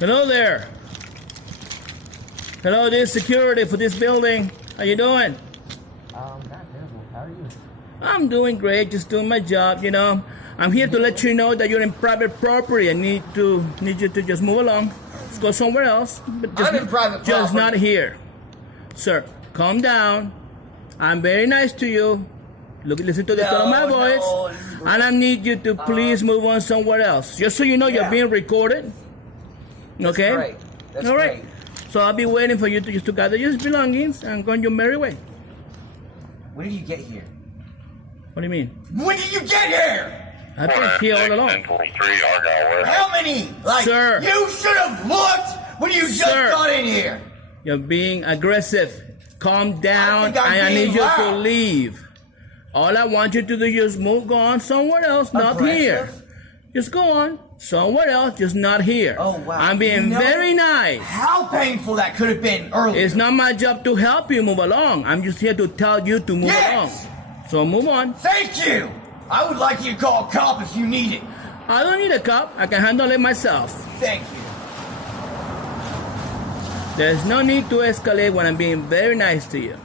Hello there. Hello, this is security for this building. How you doing? Not terrible. How are you? I'm doing great, just doing my job, you know. I'm here to let you know that you're in private property. I need you to just move along. Let's go somewhere else. But just, I'm in private just property. not here. Sir, calm down. I'm very nice to you. Listen to the tone of my voice. And I need you to please move on somewhere else. Just so you know, you're being recorded. Okay? Great. That's All right. great. So I'll be waiting for you to just to gather your belongings and go on your merry way. When did you get here? What do you mean? When did you get here? I've been here all along. 1023 Argyle Warehouse. How many? Like, Sir. you should have looked when you just Sir. got in here. You're being aggressive. Calm down. I think I'm I need being you to loud. leave. All I want you to do is move on somewhere else, not here. Aggressive? Just go on somewhere else, just not here. Oh, wow. I'm being You know very nice. How painful that could have been earlier. It's not my job to help you move along. I'm just here to tell you to move Yes. along. So move on. Thank you. I would like you to call a cop if you need it. I don't need a cop. I can handle it myself. Thank you. There's no need to escalate when I'm being very nice to you.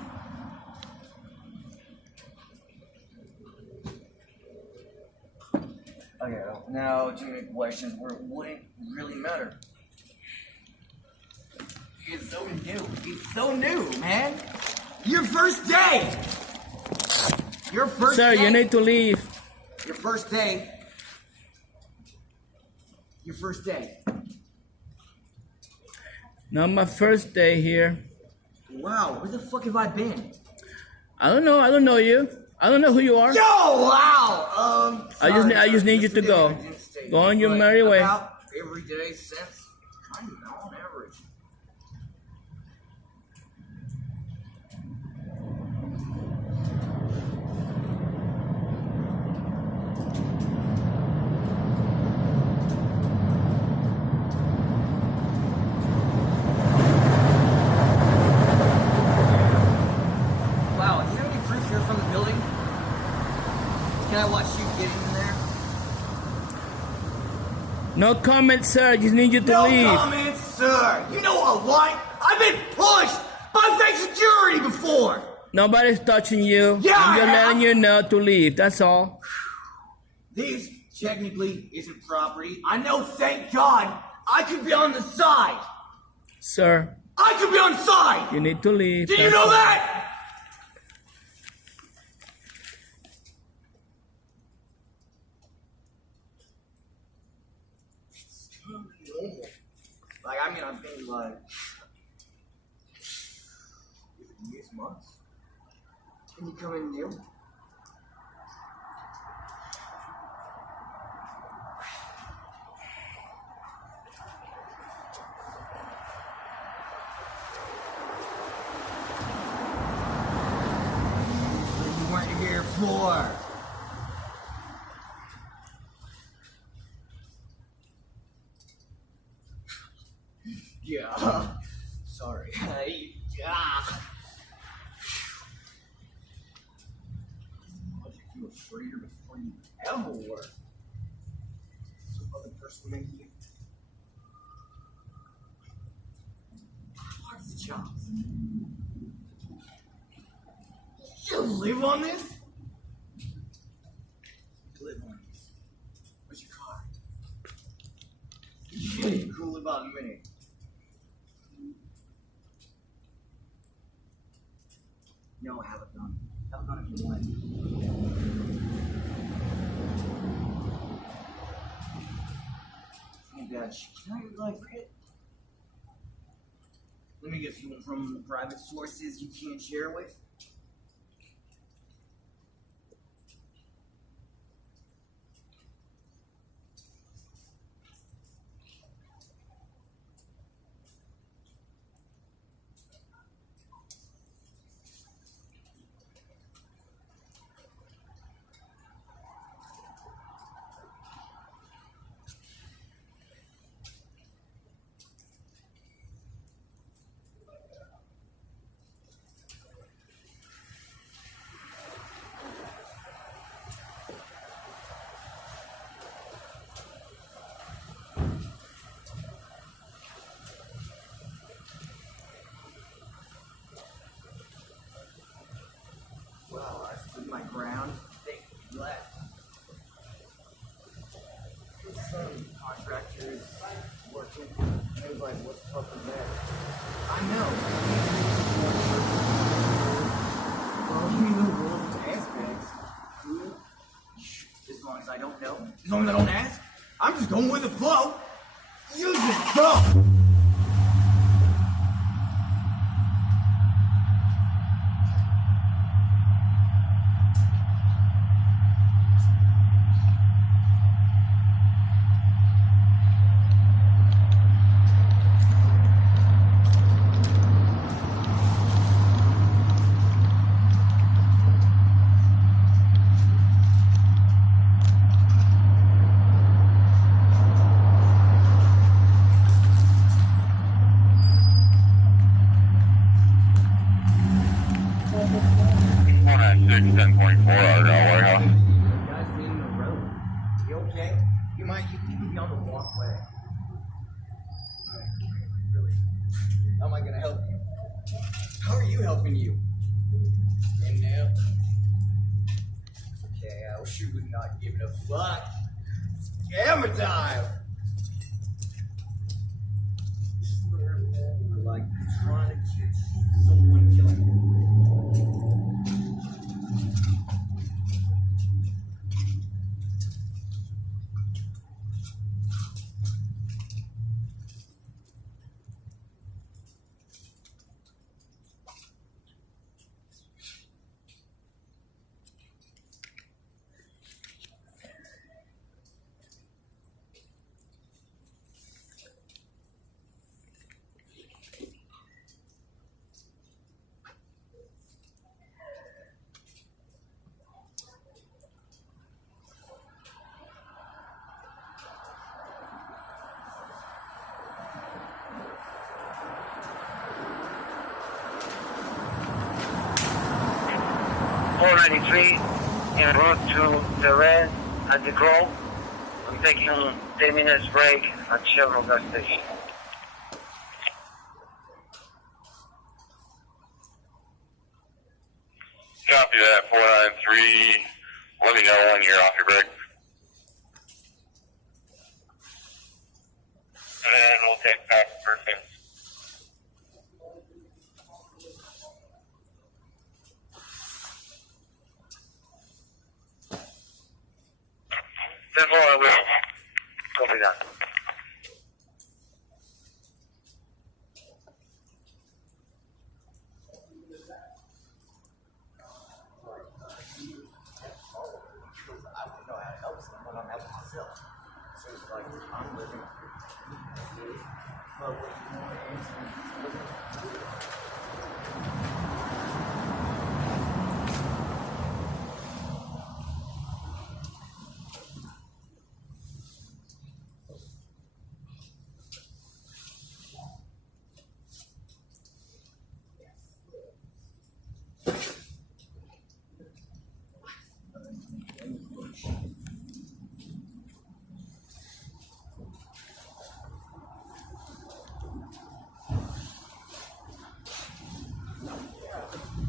Okay, now too many questions where it wouldn't really matter. It's so new. It's so new, man. Your first day. Your first Sir, day. you need to leave. Your first day. Your first day. Not my first day here. Wow, where the fuck have I been? I don't know. I don't know you. I don't know who you are. Yo, wow. I just need you to go. Go on your merry way. About every day since kind of on average. Wow, do you have any proof you're from the building? Can I watch you get in there? No comment, sir. I just need you to No leave. comments, sir. You know what? I've been pushed by fake security before. Nobody's touching you. Yeah, I'm just I have. letting you know to leave. That's all. This technically isn't property. I know, thank God, I could be on the side. Sir, I could be on the side. you need to leave. Did you That's know all. that? It's totally normal. Like, I mean, I've been like, years, months. Can you come in new? What you weren't here for? Yeah. Sorry. You were freer before you ever were. Some other person made you. What's the job? You live on this? Live on this. What's your car? Yeah, cool about me. No, have a gun. Have a gun if you want. Hey, Dutch, can I like it? Let me get fuel from private sources you can't share with. Everybody's what's up with that? I know. Well, you know rules to aspects. Cool. As long as I don't know. As long as I don't ask. I'm just going with the flow. You just go. Guys meeting the road. You okay? You can be on the walkway. Really? How am I gonna help you? How are you helping you? And now? Okay, I wish you would not give it a fuck. It's camera time! We're like trying to catch someone killing you. En route to the Red at the Grove. I'm taking 10 minutes break at Chevron gas station. Copy that, 493. Let me know when you're off your break. And we'll take back first thing. This one I will. Copy that. I don't know how to help someone. I'm helping myself. So it's like I'm living. But what you want to answer?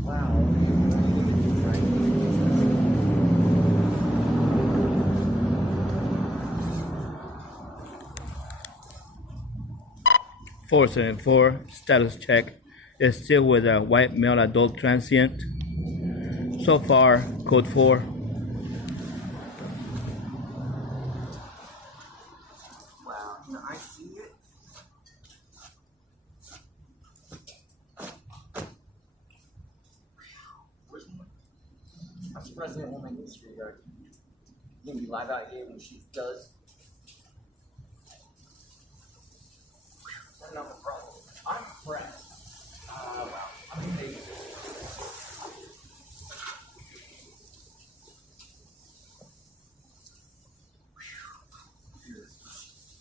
Wow. 474 status check is still with a white male adult transient. So far, code 4. Wow. No, I see it. Where's one? I'm surprised that woman in street yard. You can be live out here when she does. That's not the problem. I'm impressed. Wow. I mean, they.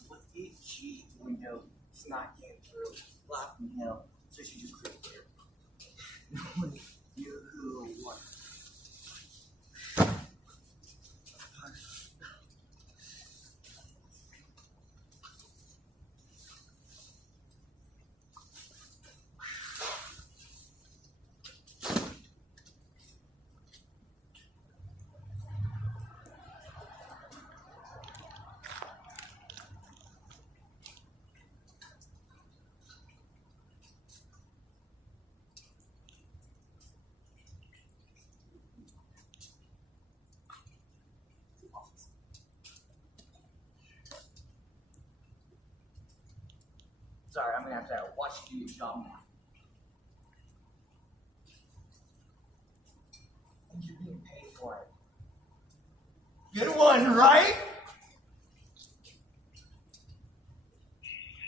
What did she window? It's not getting through. Blocking hell. So she just clicked there. You what? Sorry, I'm gonna have to watch you do your job now. And you're being paid for it. Good one, right?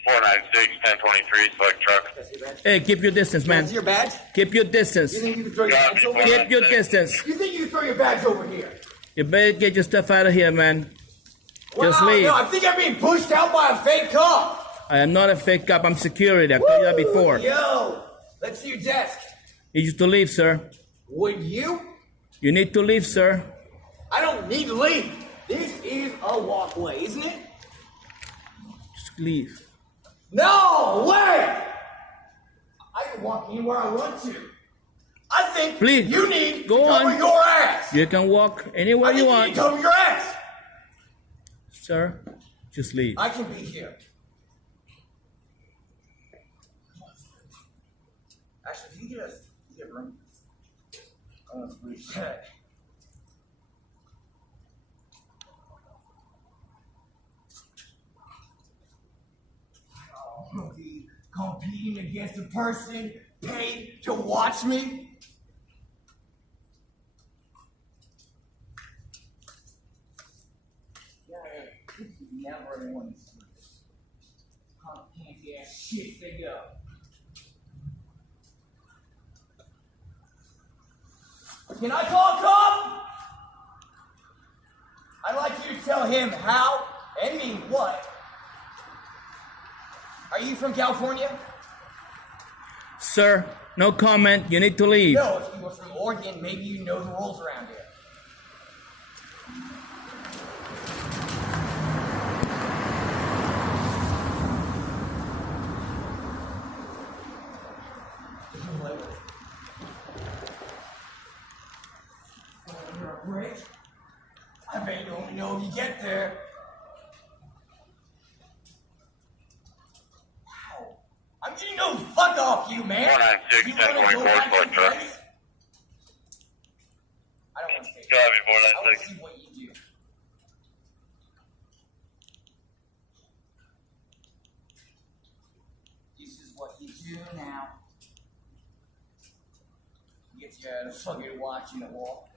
496 1023 select truck. That's your badge? Hey, keep your distance, man. That's your badge? Keep your distance. You think you can throw your badge over here? Keep your distance. You think you can throw your badge over here? You better get your stuff out of here, man. Just Wow, leave. no, I think I'm being pushed out by a fake cop. I am not a fake cop. I'm security. I told you that before. Yo, let's see your desk. You used to leave, sir. Would you? You need to leave, sir. I don't need to leave. This is a walkway, isn't it? Just leave. No, wait! I can walk anywhere I want to. I think Please, you need go to cover on. your ass. You can walk I anywhere think you you want. need to cover your ass. Sir, just leave. I can be here. Actually, can you get a room? I want to please check. I'll be competing against a person paid to watch me. Yeah, this is never anyone's business. Pansy ass shit they go. Can I call a cop? I'd like you to tell him how and me what. Are you from California? Sir, no comment. You need to leave. No, if you were from Oregon, maybe you know the rules around here. Under a bridge? I bet you only know if you get there. Wow. I'm getting no fuck off you, man. 496 You wanna go 1024 back select to truck. place? I don't want to say Copy, I want to 496. see what you do. This is what you do now. Gets you out of fucking watching it walk.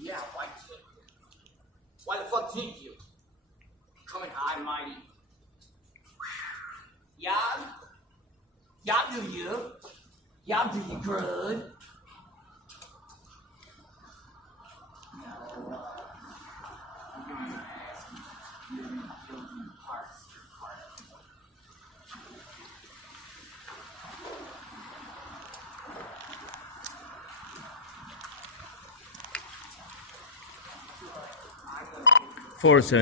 Yeah, why can't you? Why the fuck can't you? Coming high and mighty. Yeah? Yeah, do you? Yeah, do you good? No. I'm gonna ask you. You're gonna kill me parts. Force it.